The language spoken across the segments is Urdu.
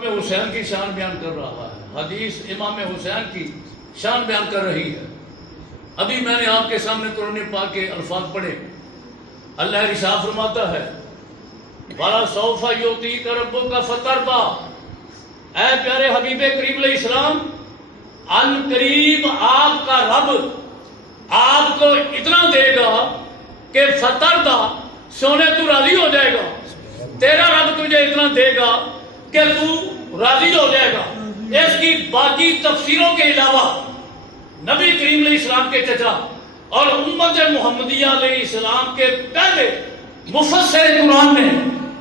امام حسین کی شان بیان کر رہا ہے، حدیث امام حسین کی شان بیان کر رہی ہے۔ ابھی میں نے آپ کے سامنے قرآن پاک کے الفاظ پڑھے، اللہ ارشاد فرماتا ہے وَلَسَوْفَ يُعْطِيكَ رَبُّكَ فَتَرْضَىٰ، اے پیارے حبیب کریم علیہ السلام، ان قریب آپ کا رب آپ کو اتنا دے گا کہ فترضیٰ، سونے تو راضی ہو جائے گا، تیرا رب تجھے اتنا دے گا کہ تو راضی ہو جائے گا۔ اس کی باقی تفسیروں کے علاوہ نبی کریم علیہ السلام کے چچا اور امت محمدیہ علیہ السلام کے پہلے مفسر قرآن نے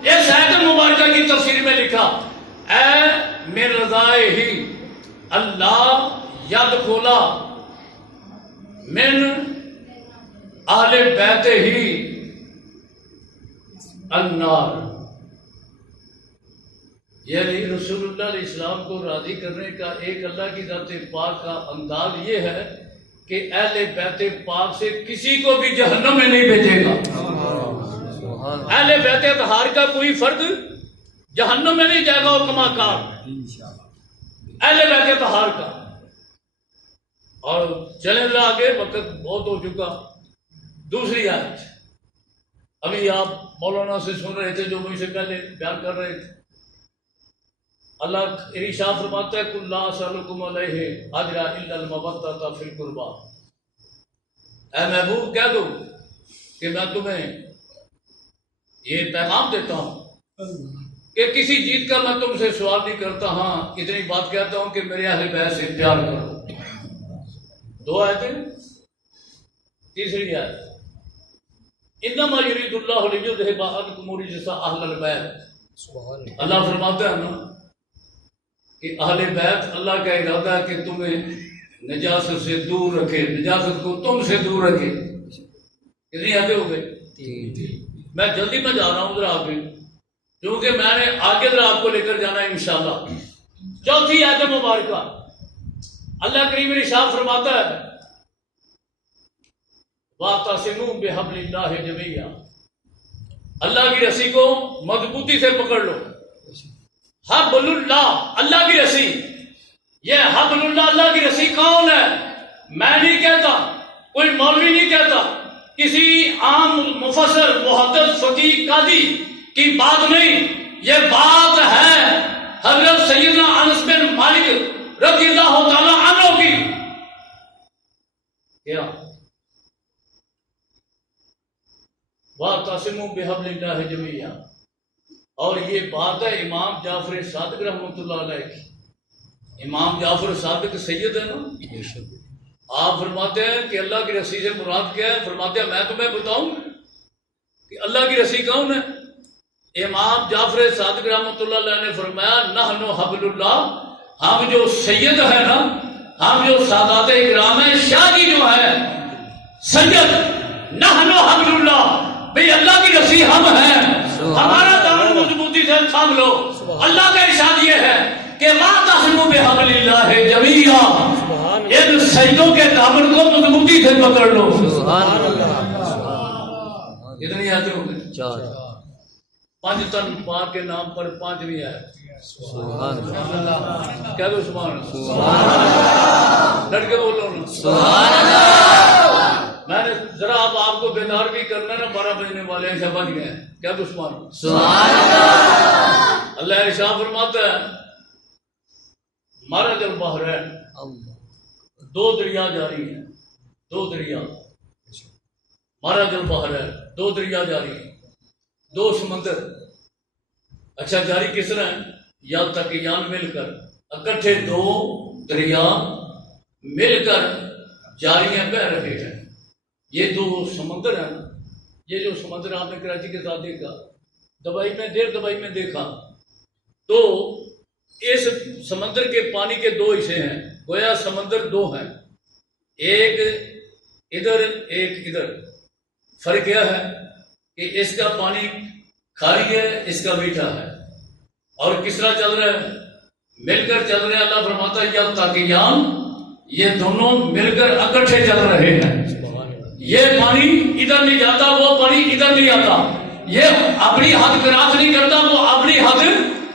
اس آیت مبارکہ کی تفسیر میں لکھا، اے من رضائے ہی اللہ یدخلا من اہل بیت ہی النار، یعنی رسول اللہ علیہ السلام کو راضی کرنے کا ایک اللہ کی ذات پاک کا انداز یہ ہے کہ اہل بیت پاک سے کسی کو بھی جہنم میں نہیں بھیجے گا۔ اہل بیت اطہار کا کوئی فرد جہنم میں نہیں جائے گا، وہ کما کار اہل بیت اطہار کا۔ اور چلیں اللہ آگے، وقت بہت ہو چکا۔ دوسری آیت ابھی آپ مولانا سے سن رہے تھے جو مجھ سے پہلے بیان کر رہے تھے، اللہ ارشاد فرماتا ہے قُلْ لَا أَسْأَلُكُمْ عَلَيْهِ أَجْرًا إِلَّا الْمَوَدَّةَ فِي الْقُرْبَىٰ، اے محبوب کہہ دو کہ میں تمہیں یہ پیغام دیتا ہوں کہ کسی چیز کا میں تم سے سوال نہیں کرتا، ہاں اتنی بات کہتا ہوں کہ میرے اہل بیت سے پیار کرو۔ دو آیتیں۔ تیسری آیت انما یرید اللہ لیذھب عنکم الرجس اہل البیت، اللہ فرماتا ہے نا کہ اہل بیت اللہ کا ارادہ ہے کہ تمہیں نجاست سے دور رکھے، نجاست کو تم سے دور رکھے۔ کتنی آیتیں ہو گئی؟ میں جلدی میں جا رہا ہوں ذرا آگے، کیونکہ میں نے آگے ذرا آپ کو لے کر جانا ہے انشاءاللہ۔ چوتھی آیت مبارکہ اللہ کریم ارشاد فرماتا ہے وَاعْتَصِمُوا بِحَبْلِ اللَّهِ جَمِيعًا، اللہ کی رسی کو مضبوطی سے پکڑ لو۔ حبل اللہ، اللہ کی رسی، یہ حبل اللہ کی رسی کون ہے؟ میں نہیں کہتا، کوئی مولوی نہیں کہتا، کسی عام مفسر محدث فقیہ قاضی کی بات نہیں، یہ بات ہے حضرت سیدنا انس بن مالک رضی اللہ تعالی عنہ کی۔ کیا وَاعْتَصِمُوا بِحَبْلِ اللَّهِ جَمِيعًا، اور یہ بات ہے امام جعفر صادق رحمۃ اللہ علیہ کی۔ امام جعفر صادق سید ہے نا، آپ فرماتے ہیں کہ اللہ کی رسی سے مراد کیا ہے؟ فرماتے ہیں میں تمہیں بتاؤں کہ اللہ کی رسی کون ہے؟ امام جعفر صادق رحمۃ اللہ علیہ نے فرمایا نحن حبل اللہ، ہم جو سید ہے نا، ہم جو سادات اکرام ہیں، شاہ جی جو ہے سید، نحن حبل اللہ، بھئی اللہ کی رسی ہم ہیں، ہمارا دامن مضبوطی سے تھام لو۔ اللہ کا ارشاد یہ ہے کہ وَاعْتَصِمُوا بِحَبْلِ اللَّهِ جَمِيعًا، ان سجدوں کے دامن کو مضبوطی سے پکڑ لو۔ اتنی آیتیں ہو گئی؟ چار۔ پانچ تن پاک کے نام پر پانچویں آیت کہہ دو سبحان اللہ، ڈٹ کے بولو نا سبحان اللہ۔ میں نے ذرا اب آپ کو بیدار بھی کرنا نا، 12 بجنے والے ہیں، بج گئے، کہہ دو سبحان اللہ۔ اللہ ارشاد فرماتا ہے مرج البحرین، دو دریا جاری ہیں، دو دریا، مرج البحرین، دو دریا جاری ہیں، دو سمندر۔ اچھا جاری کس طرح ہیں؟ یا تقیان مل کر، اکٹھے دو دریا مل کر جاریاں بہ رہے ہیں۔ یہ دو سمندر ہیں، یہ جو سمندر آپ نے کراچی کے ساتھ دیکھا، دبئی میں، دیر دبئی میں دیکھا، تو اس سمندر کے پانی کے دو حصے ہیں، گویا سمندر دو ہیں، ایک ادھر ایک ادھر۔ فرق کیا ہے کہ اس کا پانی کھاری ہے، اس کا میٹھا ہے، اور کس طرح چل رہا ہے؟ مل کر چل رہے ہیں۔ اللہ فرماتا ہے یا تاکیان، یہ دونوں مل کر اکٹھے چل رہے ہیں، یہ پانی ادھر نہیں جاتا، وہ پانی ادھر نہیں آتا، یہ اپنی حد کراس نہیں کرتا، وہ اپنی حد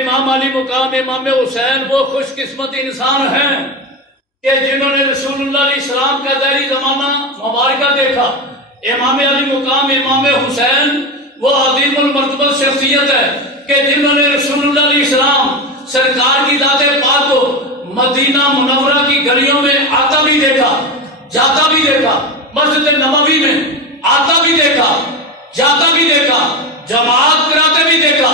امام علی مقام امام حسین وہ خوش قسمت انسان ہیں کہ جنہوں نے رسول اللہ علیہ السلام کا ظاہری زمانہ مبارکہ دیکھا. امام علی مقام امام حسین وہ عظیم المرتبہ شخصیت ہے کہ جنہوں نے رسول اللہ علیہ السلام سرکار کی ذات پاک کو مدینہ منورہ کی گلیوں میں آتا بھی دیکھا, جاتا بھی دیکھا, مسجد نبوی میں آتا بھی دیکھا, جاتا بھی دیکھا, جماعت کراتے بھی دیکھا,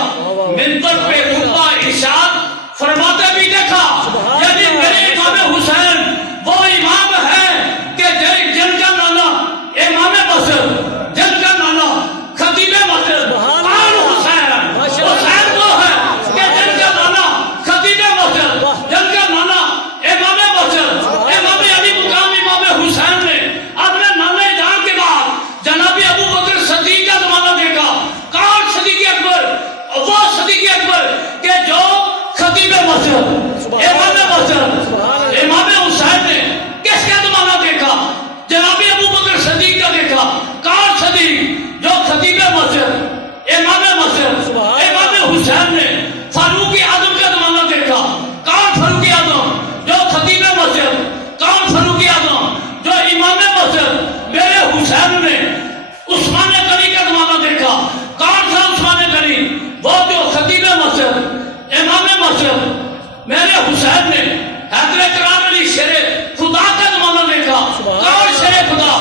منبر پہ خطبہ ارشاد فرماتے بھی دیکھا. یعنی میرے امام حسین وہ امام ہے کہ جن کا نانا امام مسجد, جن کا نانا خطیب مسجد آل حسین, حسین وہ ہے کہ جن کا نانا خطیب مسجد, جن کا نانا امام مسجد. امام علی مقام امام حسین نے اپنے نانے جان کے بعد جناب ابو بکر صدیق کا زمانہ دیکھا. کون صدیق اکبر؟ وہ صدیق اکبر کہ جو خطیب مسجد امام مسجد امام حسین نے کس کا زمانہ دیکھا؟ جناب ابو بکر صدیق کا دیکھا. کون صدیق؟ جو خطیب مسجد امام مسجد امام حسین نے فاروق اعظم کا زمانہ دیکھا. کون فاروق اعظم؟ جو خطیب مسجد. کون فاروق اعظم؟ جو امام مسجد میرے حسین نے عثمان غنی کا زمانہ دیکھا. کون تھا عثمان غنی؟ وہ جو خطیب مسجد امام مسجد میرے حسین نے حیدر کرام علی شیر خدا کا زمانہ دیکھا. کون شیر خدا؟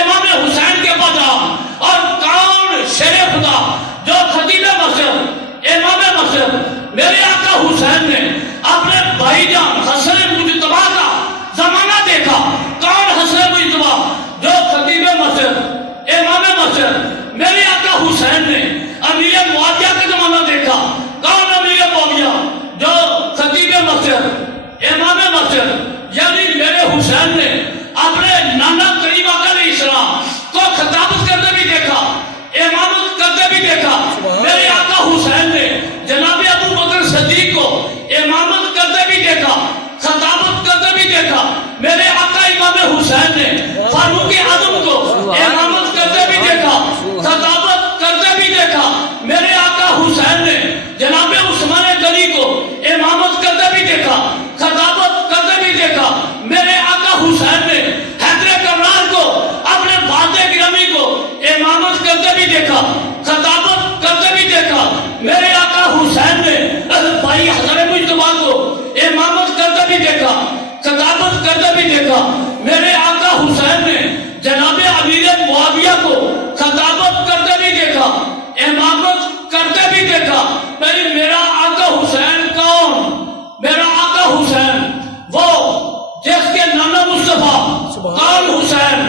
امام حسین کے بدام. اور کون شیر خدا؟ جو خطیب مسجد امام مسجد میرے آقا حسین نے اپنے بھائی جان حسن مجتبی کا زمانہ دیکھا. کون حسن مجتبی؟ جو خطیب مسجد امام مسجد میرے آقا حسین نے امیر معاویہ کا زمانہ دیکھا. کون امیر معاویہ؟ جو خطیب مسجد امام مسجد. یعنی میرے حسین نے اپنے نانا کریم آقا علیہ السلام کو خطابت کرتے بھی دیکھا, امامت کرتے بھی دیکھا. میرے آقا حسین نے جناب ابو بکر صدیق کو امامت کرتے بھی دیکھا, خطابت کرتے بھی دیکھا. میرے آقا امام حسین نے فاروق اعظم کو امامت کرتے بھی دیکھا, خطابت کرتے بھی دیکھا. میرے آقا حسین نے جناب عثمان غنی کو امامت کرتے بھی دیکھا, خطابت کرتے بھی دیکھا. میرے آقا حسین نے حیدر کرار کو اپنے والد گرامی کو امامت کرتے بھی دیکھا, خطابت کرتے بھی دیکھا. میرے آقا حسین نے بھائی حسن مجتبی کو امامت کرتے بھی دیکھا, خطابت کرتے بھی دیکھا. میرے آقا حسین نے جناب امیر معاویہ کو خطابت کرتے بھی دیکھا, امامت کرتے بھی دیکھا. میرا آقا حسین کون؟ میرا آقا حسین وہ جس کے نانا مصطفیٰ. کون حسین؟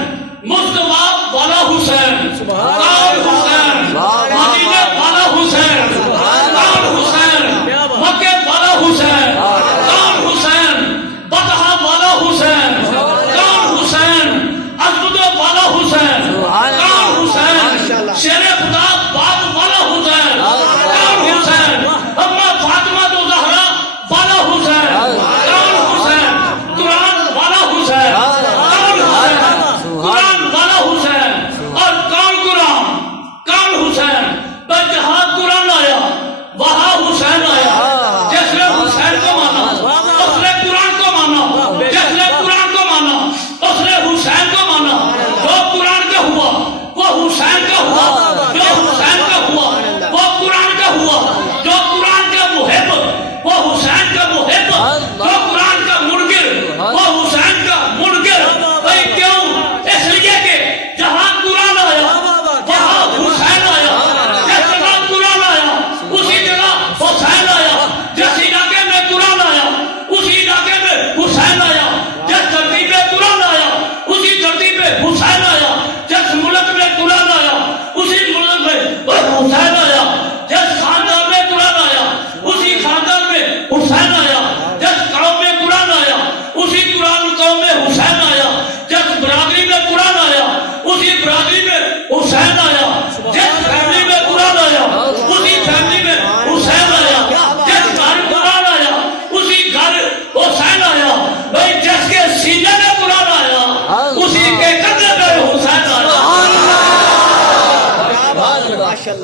مصطفیٰ والا حسین. کون حسین؟ مدینے والا حسین. کون حسین؟ مکے والا حسین. کون حسین؟ بطحہ والا حسین. کون حسین؟ اسود والا حسین. کون حسین؟ شیر خدا باب والا حسین. کون حسین؟ اما فاطمہ زہرا والا حسین. کون حسین؟ قرآن والا حسین. کون حسین؟ قرآن والا حسین. اور کون قرآن؟ کون حسین؟ بس جہاں قرآن آیا وہاں حسین آیا. جس نے حسین کو مانا اس نے قرآن کو مانا, جس نے قرآن کو مانا اس نے حسین کو مانا. جو قرآن کا ہوا وہ حسین کا ہوا, جو حسین کا ہوا وہ قرآن کا ہوا. جو قرآن کا محب وہ حسین کا محب, جو قرآن کا منکر وہ حسین کا منکر. بھائی کیوں؟ اس لیے کہ جہاں قرآن آیا وہاں حسین آیا. جس جگہ قرآن آیا اسی جگہ حسین آیا. جس علاقے میں قرآن آیا اسی علاقے میں حسین آیا. جس دھرتی پہ قرآن آیا اسی دھرتی پہ حسین آیا. جس ملک میں قرآن آیا اسی ملک میں حسین آیا. جس خاندان میں قرآن آیا اسی خاندان میں حسین آیا. جس قوم میں قرآن آیا اسی قوم میں حسین آیا. جس برادری میں قرآن آیا اسی برادری میں حسین آیا. جس فیملی میں قرآن آیا اسی فیملی میں حسین آیا. جس گھر قرآن آیا اسی گھر حسین آیا. بھائی جس کے سینے میں قرآن آیا اسی کے کندھے پہ حسین آیا.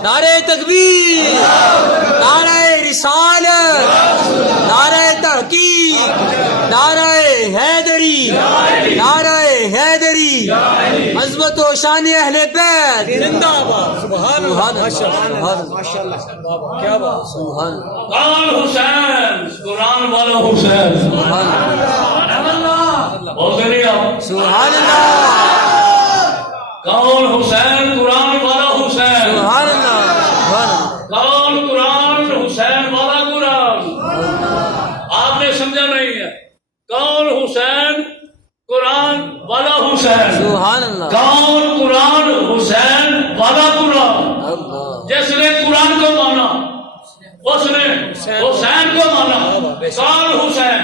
نعرہ تکبیر, نعرہ رسالت، نعرہ تحقیق، نعرہ حیدری، نعرہ حیدری، عظمت و شان اہل بیت، زندہ باد، سبحان اللہ، ماشاء اللہ، ماشاء اللہ، بابا کیا بات، سبحان اللہ، قال حسین، قرآن والا حسین، سبحان اللہ، بولتے نہیں آپ؟ سبحان اللہ، کون حسین؟ قرآن والا حسین، سبحان اللہ، سبحان اللہ، کون قرآن؟ حسین والا قرآن۔ آپ نے سمجھا نہیں ہے؟ کون حسین؟ قرآن والا حسین۔ سبحان اللہ، کون قرآن؟ حسین والا قرآن۔ اللہ، جس نے قرآن کو مانا اس نے حسین کو مانا۔ کون حسین؟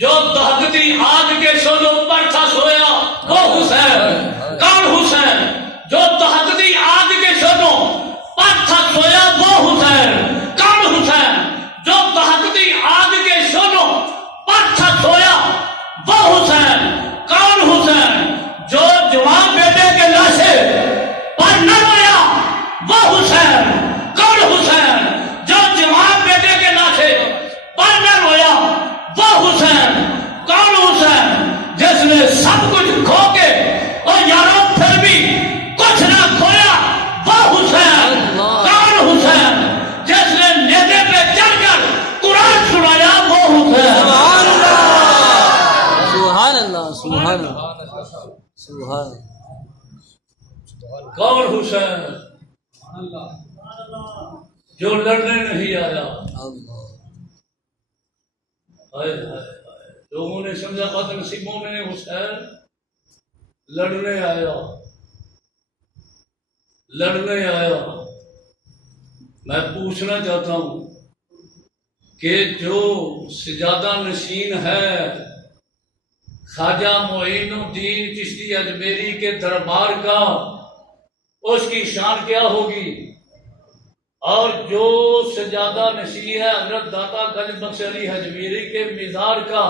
جو دہکتی آگ کے شعلوں پر تھا سویا وہ حسین۔ کون حسین؟ جو دہکتی آگ کے شعلوں پر تھا سویا وہ حسین۔ کون حسین؟ جو دہکتی آگ کے شعلوں پر تھا سویا وہ حسین۔ کون حسین؟ جو جوان بیٹے کے لاشے پر نہ رویا وہ حسین۔ کون حسین؟ جو جوان بیٹے کے لاشے پر نہ رویا وہ حسین۔ کون حسین؟ جس نے سب کچھ کھو کے اور یاروں پھر بھی کچھ نہ کھویا وہ حسین۔ کون حسین؟ جس نے نیزے پہ چڑھ کر قرآن سنایا وہ حسین۔ سبحان اللہ، سبحان اللہ، سبحان اللہ، سبحان اللہ، کون حسین؟ جو لڑنے نہیں آیا۔ اللہ، ہائے ہائے ہائے، لوگوں نے سمجھا بد نصیبوں میں حسین لڑنے آیا، لڑنے آیا۔ میں پوچھنا چاہتا ہوں کہ جو سجادہ نشین ہے خواجہ معین الدین چشتی اجمیری کے دربار کا، اس کی شان کیا ہوگی؟ اور جو سجادہ نشین ہے حضرت داتا گنج بخش علی اجمیری کے مزار کا،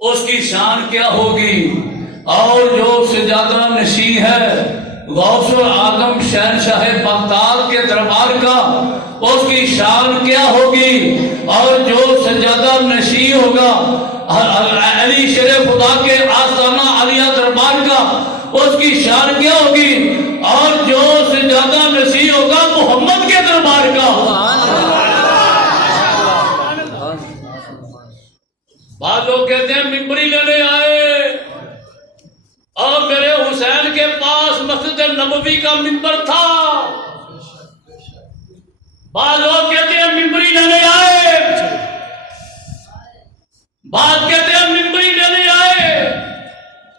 اس کی شان کیا ہوگی؟ اور جو سجادہ نشین ہے غوث اعظم شہنشاہ بغداد کے دربار کا، اس کی شان کیا ہوگی؟ اور جو سجادہ نشین ہوگا علی شیر خدا کے آستانہ عالیہ دربار کا، اس کی شان کیا ہوگی؟ اور جو سجادہ نشین ہوگا محمد کے دربار کا۔ بعض لوگ کہتے ہیں ممبری لینے آئے اور میرے حسین کے پاس مسجد نبوی کا ممبر تھا۔ بعض لوگ کہتے ہیں ممبری لینے آئے، بعض کہتے ہیں ممبری لینے آئے،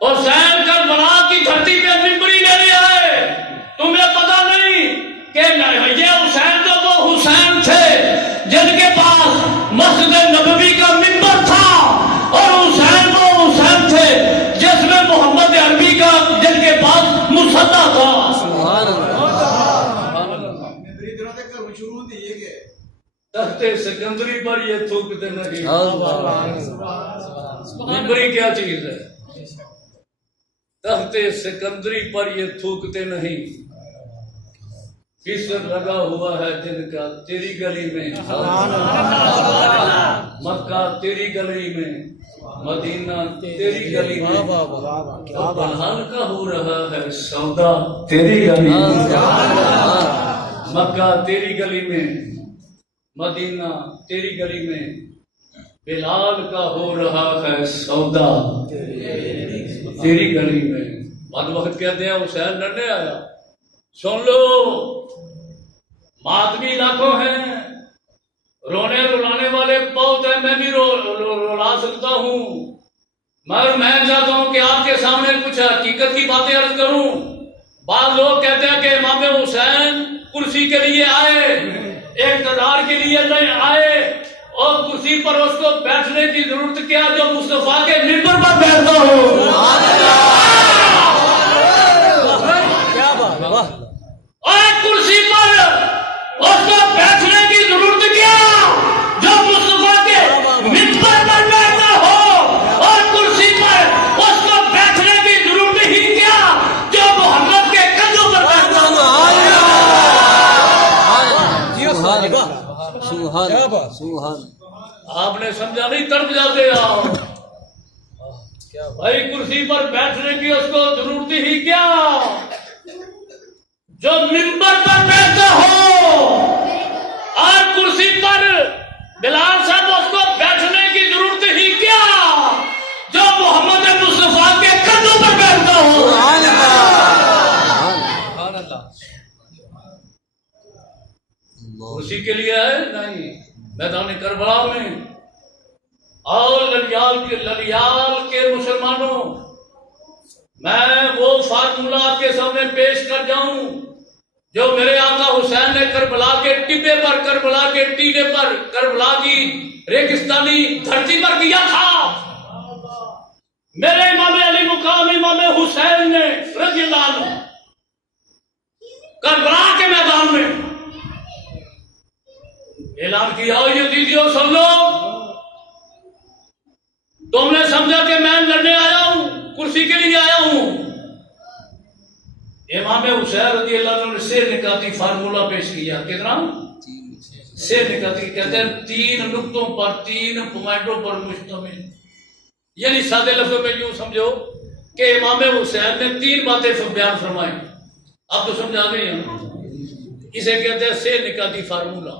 حسین کربلا کی دھرتی پہ ممبری لینے آئے۔ تمہیں پتہ نہیں کہ یہ حسین تو وہ حسین تھے جن کے پاس مسجد نبوی کا ممبر تھا، اور حسین وہ حسین تھے جس میں محمد عربی کا جن کے پاس مصدع تھا۔ سبحان اللہ، تخت سکندری پر یہ تھوکتے نہیں۔ اللہ، ممبری کیا چیز ہے؟ تخت سکندری پر یہ تھوکتے نہیں۔ فیصد لگا ہوا ہے دن کا تیری گلی میں، مکہ تیری گلی میں، مدینہ تیری گلی میں، بلحال کا ہو رہا ہے سودا تیری گلی میں، مکہ تیری گلی میں، مدینہ تیری گلی میں، بلال کا ہو رہا ہے سودا تیری گلی میں۔ بعد وقت کہتے ہیں حسین لڑنے آیا۔ سن لو، ماتمی لاکھوں ہیں، رونے رلانے والے بہت ہیں، میں بھی رلا سکتا ہوں، مگر میں چاہتا ہوں کہ آپ کے سامنے کچھ حقیقت کی باتیں عرض کروں۔ بعض لوگ کہتے ہیں کہ امام حسین کرسی کے لیے آئے، اقتدار کے لیے نہیں آئے، اور کرسی پر اس کو بیٹھنے کی ضرورت کیا جو مصطفیٰ کے منبر پر بیٹھتا ہو۔ کیا بات، واہ، اور کرسی پر اس کو بیٹھنے کی ضرورت کیا جو مصطفیٰ کے منبر پر بیٹھتا ہو، اور کرسی پر اس کو بیٹھنے کی ضرورت ہی کیا جو محمد کے قدموں پر بیٹھتا ہو۔ جی، سبحان واہ، اللہ، سبحان کیا اللہ، بات، بھائی کرسی پر بیٹھنے کی اس کو ضرورت ہی کیا؟ جو منبر پر بیٹھتا ہو اور کرسی پر بلال صاحب اس کو بیٹھنے کی ضرورت ہی کیا؟ جو محمد مصطفیٰ کے قدموں پر بیٹھتا ہو. سبحان اللہ. کرسی کے لیے ہے نہیں. میدان کربلا میں اور للیال کے مسلمانوں، میں وہ فارمولہ آپ کے سامنے پیش کر جاؤں جو میرے آقا حسین نے کربلا کے ٹبے پر، کربلا کے ٹیلے پر، کربلا کی ریگستانی دھرتی پر کیا تھا. میرے امام علی مقام امام حسین نے رضی اللہ عنہ کربلا کے میدان میں اعلان کیا، یزیدیوں سن لو، تم نے سمجھا کہ میں لڑنے آیا ہوں، کرسی کے لیے آیا ہوں. امام حسین رضی اللہ عنہ نے سیر نکاتی فارمولہ پیش کیا. کتنا؟ سیر نکاتی کہتے ہیں 3 نقطوں پر، 3 پوائنٹوں پر مشتمل. یعنی سادے لفظوں میں یوں سمجھو کہ امام حسین نے 3 باتیں بیان فرمائی. اب تو سمجھا گئی ہیں. اسے کہتے ہیں سیر نکاتی فارمولہ.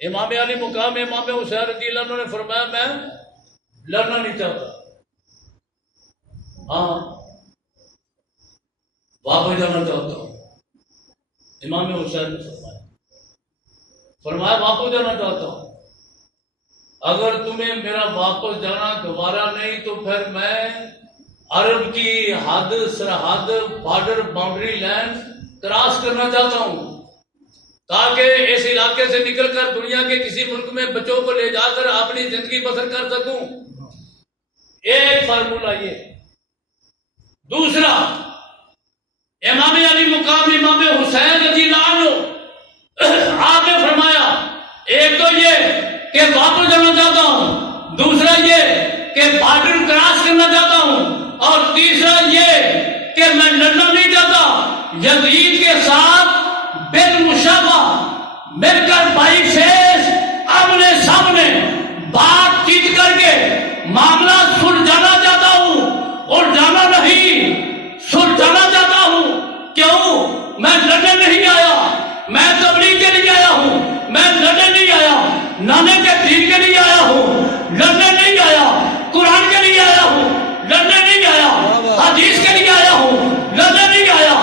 امام علی مقام امام حسین رضی اللہ عنہ نے فرمایا میں لڑنا نہیں چاہتا، ہاں واپس جانا چاہتا ہوں. امام حسین نے فرمایا واپس جانا چاہتا ہوں. اگر تمہیں میرا واپس جانا گوارا نہیں تو پھر میں عرب کی حد، سرحد، بارڈر، باؤنڈری لائن کراس کرنا چاہتا ہوں تاکہ اس علاقے سے نکل کر دنیا کے کسی ملک میں بچوں کو لے جا کر اپنی زندگی بسر کر سکوں. ایک فارمولہ یہ. دوسرا، امام علی مقام امام حسین رضی اللہ عنہ آپ نے فرمایا ایک تو یہ کہ واپس جانا چاہتا ہوں، دوسرا یہ کہ بارڈر کراس کرنا چاہتا ہوں، اور تیسرا یہ کہ میں لڑنا نہیں چاہتا. یزید کے ساتھ بالمشابہ مل کر بائی فیس آمنے سامنے بات چیت کر کے معاملہ سلجھانا چاہتا ہوں، اور جانا نہیں سلجھانا چاہتا ہوں. کیوں؟ میں لڑنے نہیں آیا، میں تبلیغ کے لیے آیا ہوں، میں لڑنے نہیں آیا، نانے کے دین کے لیے آیا ہوں، لڑنے نہیں آیا، قرآن کے لیے آیا ہوں، لڑنے نہیں آیا، حدیث کے لیے آیا ہوں، لڑنے نہیں آیا،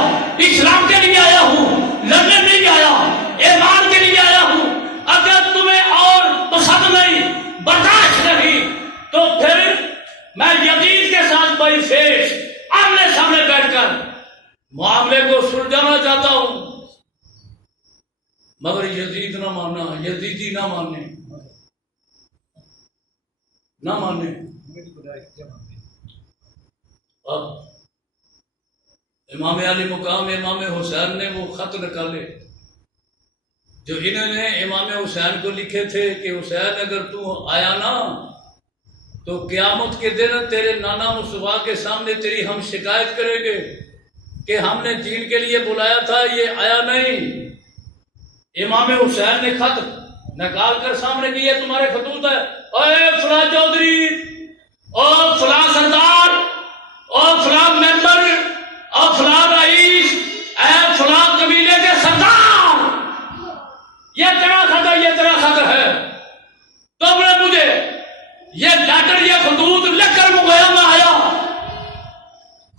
اسلام کے لیے آیا ہوں، لڑنے نہیں آیا، ایمان کے لیے آیا ہوں. اگر تمہیں اور پسند نہیں، برداشت نہیں، تو پھر میں یزید کے ساتھ بائی فیس آمنے سامنے بیٹھ کر معاملے کو سلجھانا چاہتا ہوں. مگر یزید نہ مانا، یزیدی نہ مانے، نہ مانے. اب امام علی مقام امام حسین نے وہ خط نکالے جو انہوں نے امام حسین کو لکھے تھے کہ حسین اگر تو آیا نا تو قیامت کے دن تیرے نانا مصطفیٰ کے سامنے تیری ہم شکایت کریں گے کہ ہم نے دین کے لیے بلایا تھا، یہ آیا نہیں. امام حسین نے خط نکال کر سامنے کی، یہ تمہارے خطوط ہے، اے فلاں چودھری، اور فلاں سردار، اور فلاں ممبر، اور فلاں رئیس، اے فلاں قبیلے کے سردار، یہ تیرا خط ہے، یہ تیرا خط ہے. تم نے مجھے یہ لیٹر، یہ خطوط لکھ کر منگایا، میں آیا،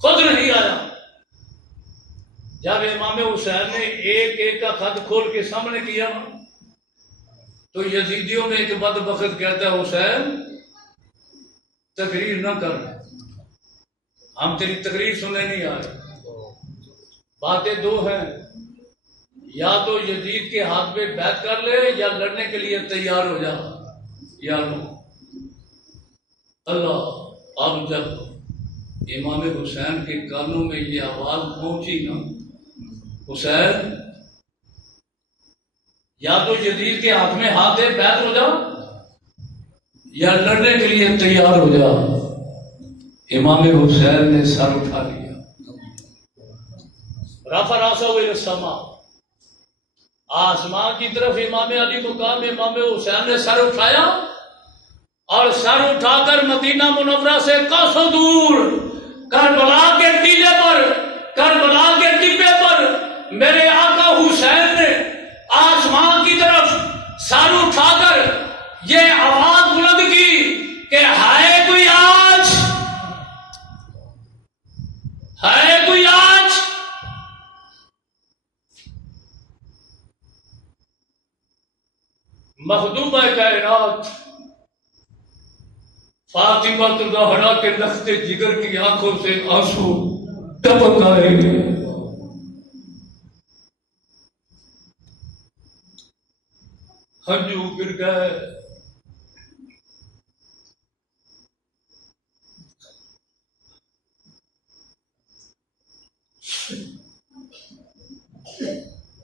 خود نہیں آیا. جب امام حسین نے ایک ایک کا خط کھول کے سامنے کیا تو یزیدیوں میں ایک بدبخت کہتا ہے حسین تقریر نہ کر، ہم تیری تقریر سننے نہیں آئے. باتیں دو ہیں، یا تو یزید کے ہاتھ پہ بیعت کر لے یا لڑنے کے لیے تیار ہو جا. یارو اللہ، اب جب امام حسین کے کانوں میں یہ آواز پہنچی نا، حسین یا تو یزید کے ہاتھ میں ہاتھ دے بیعت ہو جا یا لڑنے کے لیے تیار ہو جا. امام حسین نے سر اٹھا لیا، رفع راسہ الی السماء، آسمان کی طرف امام علی مقام امام حسین نے سر اٹھایا اور سر اٹھا کر مدینہ منورہ سے کوسوں دور کربلا کے ٹیلے پر، کربلا کے ٹپے پر میرے آقا حسین نے آسمان کی طرف سر اٹھا کر یہ آواز بلند کی کہ ہے کوئی آج، ہے کوئی آج۔ مخدومہ کائنات فاطمہ الزہرا کے لخت جگر کی آنکھوں سے آنسو ٹپک آئے گے۔ ہنجو گر گئے،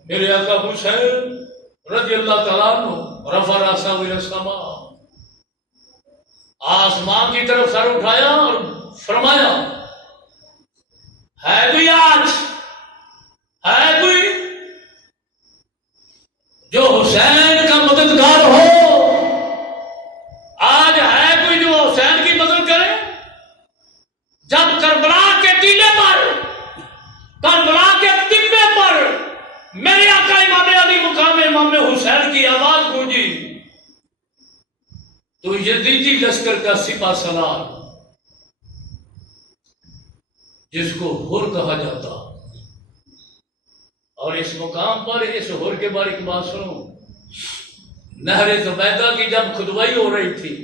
میرے آقا حسین رضی اللہ تعالیٰ عنہ رفع راسہ الی السماء، آسمان کی طرف سر اٹھایا اور فرمایا ہے کوئی آج، ہے کوئی جو حسین کا مددگار ہو، آج ہے کوئی جو حسین کی مدد کرے۔ جب کربلا کے ٹیلے پر، کربلا کے ٹپے پر میرے آقا امام علی مقام امام حسین کی آواز گونجی تو یزیدی لشکر کا سپہ سالار جس کو حر کہا جاتا، اور اس مقام پر اس حر کے بارے کی بات سنو، نہر زبیدہ کی جب کھدوائی ہو رہی تھی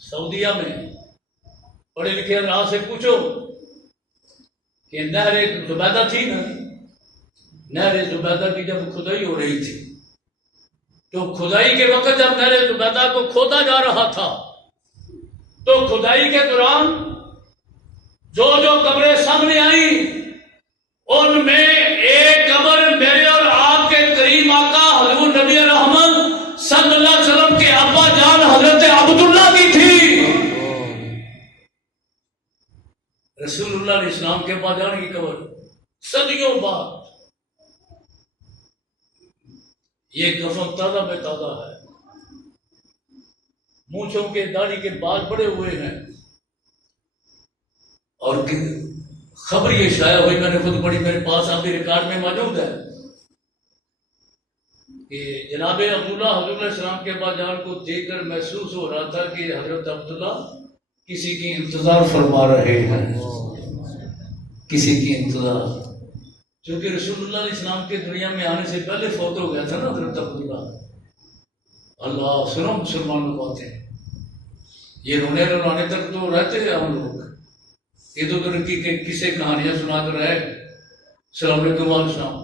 سعودیہ میں، پڑھے لکھے اللہ سے پوچھو کہ نہر زبیدہ تھی نا، نہر زبیدہ کی جب کھدائی ہو رہی تھی تو کھدائی کے وقت جب نہر زبیدہ کو کھودا جا رہا تھا تو کھدائی کے دوران جو قبریں سامنے آئیں ان میں ایک قبر میرے اور آپ کے کریم آقا حضور نبی رحمت صلی اللہ علیہ وسلم کے ابا جان حضرت عبداللہ کی تھی۔ رسول اللہ علیہ السلام کے ابا جان کی قبر صدیوں بعد، یہ کفن تازہ میں تازہ ہے، مونچھوں کے داڑھی کے بال بڑے ہوئے ہیں، اور خبر یہ شائع ہوئی، میں نے خود پڑھی، میرے پاس آپ کے ریکارڈ میں موجود ہے کہ جناب عبداللہ حضور علیہ السلام کے ابا جان کو دیکھ کر محسوس ہو رہا تھا کہ حضرت عبداللہ کسی کی انتظار فرما رہے ہیں، کسی کی انتظار، کیونکہ رسول اللہ علیہ السلام کے دنیا میں آنے سے پہلے فوت ہو گیا تھا نا حضرت عبداللہ۔ اللہ سنو مسلمان لوگ آتے ہیں، یہ رونے رلانے تک تو رہتے ہیں ہم لوگ، ادھر ادھر کی کسے کہانیاں سنا کر رہے۔ السلام علیکم علیہ السلام۔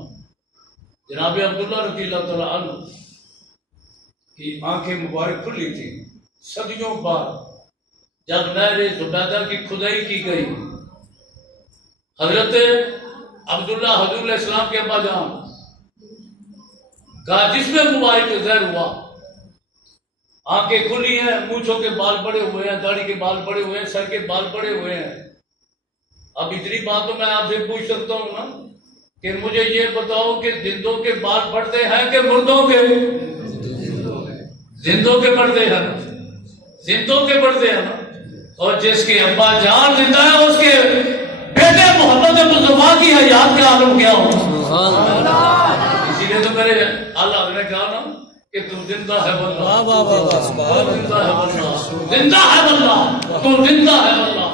جناب عبداللہ رضی اللہ تعالیٰ عنہ کی آنکھیں مبارک کھلی تھی صدیوں بعد جب نہر زبیدہ کی کھدائی کی گئی، حضرت عبداللہ حضور علیہ السلام کے ابا جان کا جسم مبارک ظاہر ہوا، آنکھیں کھلی ہیں، مونچھوں کے بال بڑے ہوئے ہیں، داڑھی کے بال بڑے ہوئے ہیں، سر کے بال بڑے ہوئے ہیں۔ اب اتنی بات تو میں آپ سے پوچھ سکتا ہوں نا کہ مجھے یہ بتاؤ کہ زندوں کے بال بڑھتے ہیں کہ مردوں کے؟ زندوں کے بڑھتے ہیں، زندوں کے بڑھتے ہیں نا۔ اور جس کے ابا جان زندہ ہے اس کے بیٹے محمد مصطفیٰ کی حیات کا عالم کیا ہو۔ اسی لیے تو میرے اللہ نے کہا نا کہ تم زندہ ہے واللہ، زندہ ہے واللہ، زندہ ہے واللہ، تم زندہ ہے واللہ۔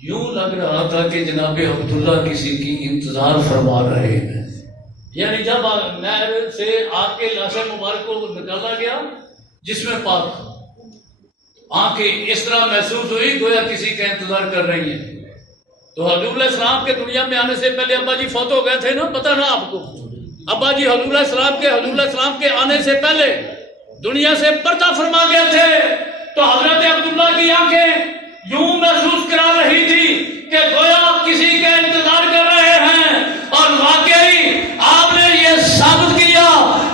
یوں لگ رہا تھا کہ جناب عبداللہ کسی کی انتظار فرما رہے ہیں، یعنی جب نہر سے آگ کے لاشیں مبارک کو نکالا گیا جس میں پاک تھا، آنکھیں اس طرح محسوس ہوئی گویا کسی کا انتظار کر رہی ہیں۔ تو حضور علیہ السلام کے دنیا میں آنے سے پہلے ابا جی فوت ہو گئے تھے نا، پتہ نا آپ کو؟ ابا جی حضور علیہ السلام کے آنے سے پہلے دنیا سے پردہ فرما گئے تھے، تو حضرت عبداللہ کی آنکھیں یوں محسوس کرا رہی تھی کہ گویا کسی کا انتظار کر رہے ہیں۔ اور واقعی آپ نے یہ ثابت کیا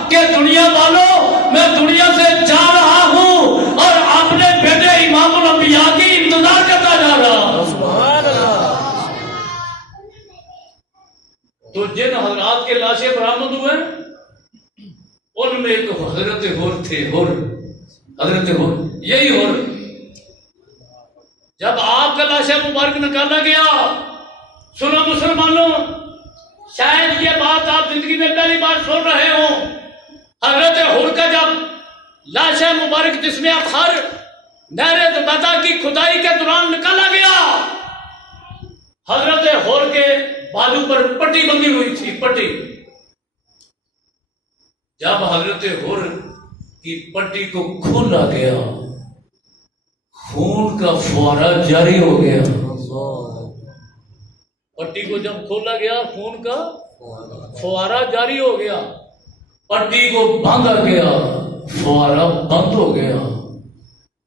کہ دنیا والوں میں دنیا سے جا رہا ہوں اور اپنے بیٹے امام الانبیاء کی انتظار کرتا جا رہا ہوں۔ تو جن حضرات کے لاشیں برآمد ہوئے ان میں ایک حضرت حر تھے، حر، حضرت حر، یہی حر۔ جب آپ کا لاش مبارک نکالا گیا، سنو مسلمانوں، شاید یہ بات آپ زندگی میں پہلی بار سن رہے ہوں، حضرت حر کا جب لاش مبارک جس میں اخر نہر زبیدہ کی کھدائی کے دوران نکالا گیا، حضرت حر کے بالوں پر پٹی بندھی ہوئی تھی، پٹی۔ جب حضرت حر کی پٹی کو کھولا گیا، خون کا فوارہ جاری ہو گیا۔ پٹی کو جب کھولا گیا، خون کا فوارہ جاری ہو گیا، پٹی کو باندھا گیا، فوارہ بند ہو گیا۔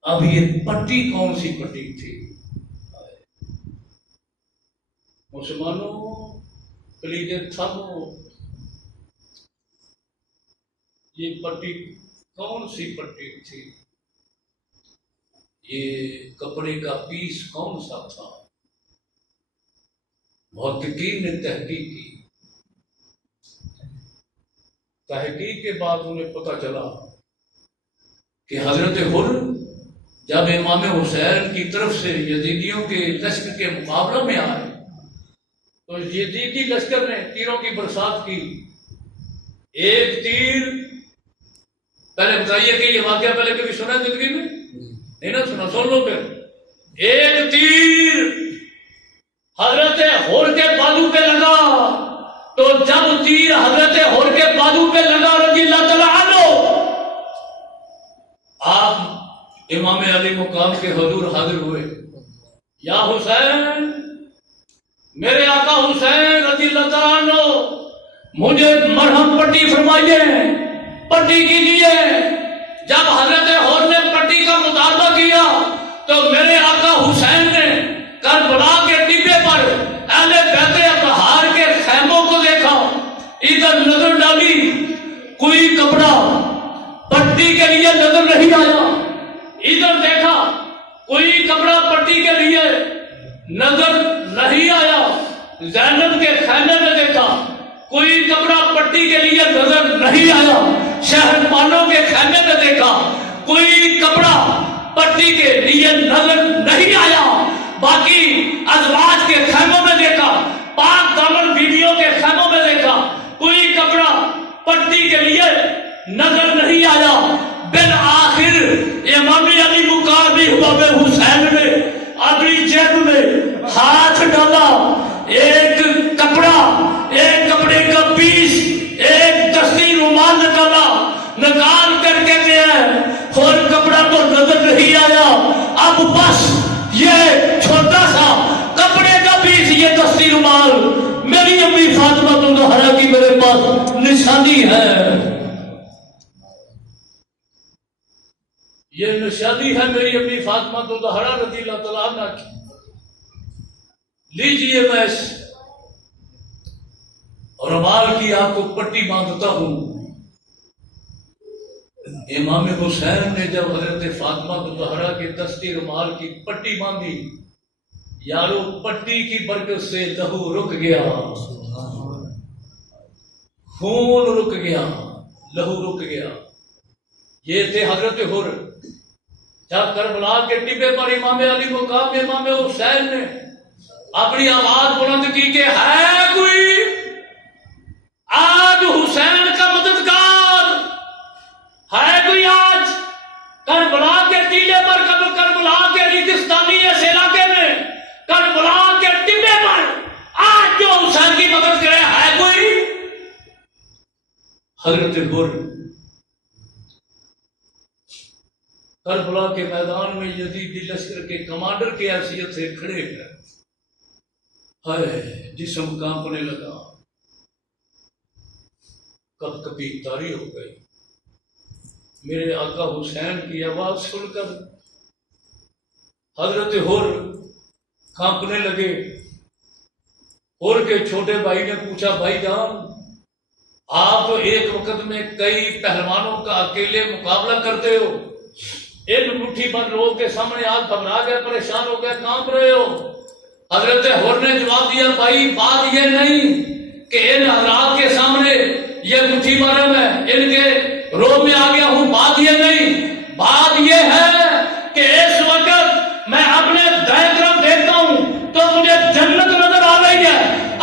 اب یہ پٹی کون سی پٹی تھی؟ مسلمانوں کلیجے تھامو، یہ پٹی کون سی پٹی تھی؟ یہ کپڑے کا پیس کون سا تھا؟ محققین نے تحقیق کی، تحقیق کے بعد انہیں پتہ چلا کہ حضرت حر جب امام حسین کی طرف سے یزیدیوں کے لشکر کے مقابلہ میں آئے تو یزیدی لشکر نے تیروں کی برسات کی۔ ایک تیر، پہلے بتائیے کہ یہ واقعہ پہلے کبھی سنا ہے زندگی میں؟ نہیں نا سنا، سن لو پھر۔ ایک تیر حضرت حر کے بازو پہ لگا، تو جب تیر حضرت حر کے بازو پہ لگا رضی اللہ تعالیٰ عنہ، آپ امام علی مقام کے حضور حاضر ہوئے۔ یا حسین، میرے آقا حسین رضی اللہ تعالیٰ عنہ، مجھے مرہم پٹی فرمائیے، پٹی کیجیے۔ جب حضرت حر نے پٹی کا مطالبہ کیا تو میرے آقا حسین نے کربلا کے ٹیپے پر اہل بیت اطہار کے خیموں کو دیکھا، ادھر نظر ڈالی، کوئی کپڑا پٹی کے لیے نظر نہیں آیا، ادھر دیکھا، کوئی کپڑا پٹی کے لیے نظر نہیں آیا، زینب کے خیمے میں دیکھا، کوئی کپڑا پٹی کے لیے نظر نہیں آیا، شہربانوں کے خیمے میں دیکھا، کوئی کپڑا پٹی کے لیے نظر نہیں آیا، باقی ازواج کے خیموں میں دیکھا، پاک دامن بیویوں کے خیموں میں دیکھا، کوئی کپڑا پٹی کے لیے نظر نہیں آیا۔ بالآخر امام علی مقام امام حسین نے اپنی جیب میں ہاتھ ڈالا، ایک کپڑا، ایک کپڑے کا پیس، ایک دستی رومال نکالا، نکال کر کے دیا، اور کپڑا تو نظر نہیں آیا، اب بس یہ چھوٹا سا کپڑے کا پیس، یہ دستی رومال میری امی فاطمہ الزہرا کی میرے پاس نشانی ہے، یہ نشانی ہے میری امی فاطمہ الزہرا رضی اللہ تعالیٰ عنہ کی۔ لیجئے میں اس رومال کی آپ کو پٹی باندھتا ہوں۔ امام حسین نے جب حضرت فاطمہ الزہرا کے دستی رومال کی پٹی باندھی، یارو پٹی کی برکت سے لہو رک گیا، خون رک گیا، لہو رک گیا۔ یہ تھے حضرت حر۔ جب کربلا کے ٹبے پر امام علی مقام امام حسین نے اپنی آواز بلند کی کہ ہے کوئی آج حسین کا مددگار، ہے کوئی آج کربلا کے ٹیلے پر، کربلا کے ریگستانی اس علاقے میں، کربلا کے ٹبے پر آج جو حسین کی مدد کرے، ہے کوئی؟ حضرت حر کربلا کے میدان میں یزیدی لشکر کے کمانڈر کی حیثیت سے کھڑے ہیں، ہائے جسم کانپنے لگا، کب کبھی طاری ہو گئی۔ میرے آقا حسین کی آواز سن کر حضرت حر کانپنے لگے۔ حر کے چھوٹے بھائی نے پوچھا، بھائی جان آپ تو ایک وقت میں کئی پہلوانوں کا اکیلے مقابلہ کرتے ہو، ان مٹھی بھر لوگوں کے سامنے آپ گھبرا گئے، پریشان ہو گئے، کانپ رہے ہو؟ حضرت حر نے جواب دیا، بھائی بات یہ نہیں کہ ان حضرات کے سامنے یہ مٹھی بھر میں ان کے رو میں آ گیا ہوں، بات یہ نہیں، بات یہ ہے کہ اس وقت میں اپنے دائیں طرف دیکھتا ہوں تو مجھے جنت نظر آ رہی ہے،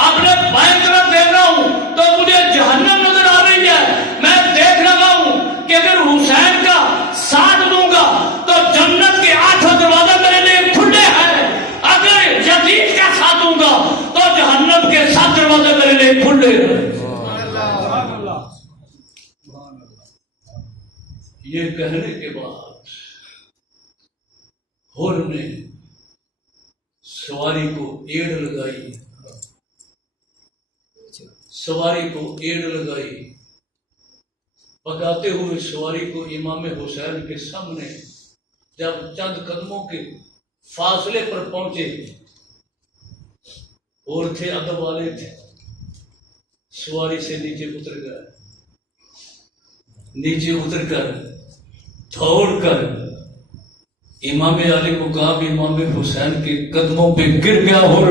اپنے بائیں طرف دیکھ رہا ہوں تو مجھے جہنم نظر آ رہی ہے۔ میں دیکھ رہا ہوں کہ اگر حسین کا ساتھ دوں گا تو جنت کے 8 دروازے میرے لیے کھلے ہیں، اگر یزید کا ساتھ دوں گا تو جہنم کے 7 دروازے میرے لیے کھلے ہیں۔ یہ کہنے کے بعد ہر نے سواری کو ایڑ لگائی، سواری کو ایڑ لگائی، بگاتے ہوئے سواری کو امام حسین کے سامنے جب چند قدموں کے فاصلے پر پہنچے، اور تھے ادب والے تھے، سواری سے نیچے اتر گئے، نیچے اتر کر دوڑ کر امام علی مقام امام حسین کے قدموں پہ گر گیا، اور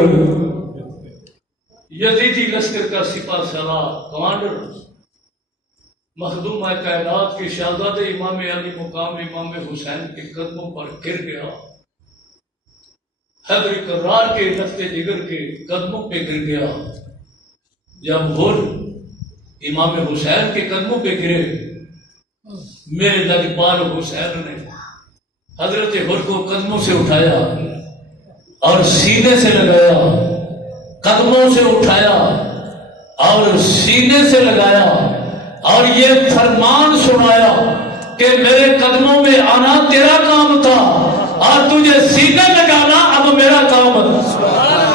یزیدی لشکر کا سپہ سالار کمانڈر مخدوم کائنات کے شہزادے امام علی مقام امام حسین کے قدموں پر گر گیا، حیدر کرار کے رفتے جگر کے قدموں پہ گر گیا۔ جب ہر امام حسین کے قدموں پہ گرے، میرے لجپال حسین نے حضرت ہر کو قدموں سے اٹھایا اور سینے سے لگایا، قدموں سے اٹھایا اور سینے سے لگایا، اور یہ فرمان سنایا کہ میرے قدموں میں آنا تیرا کام تھا اور تجھے سینے لگانا اب میرا کام ہے۔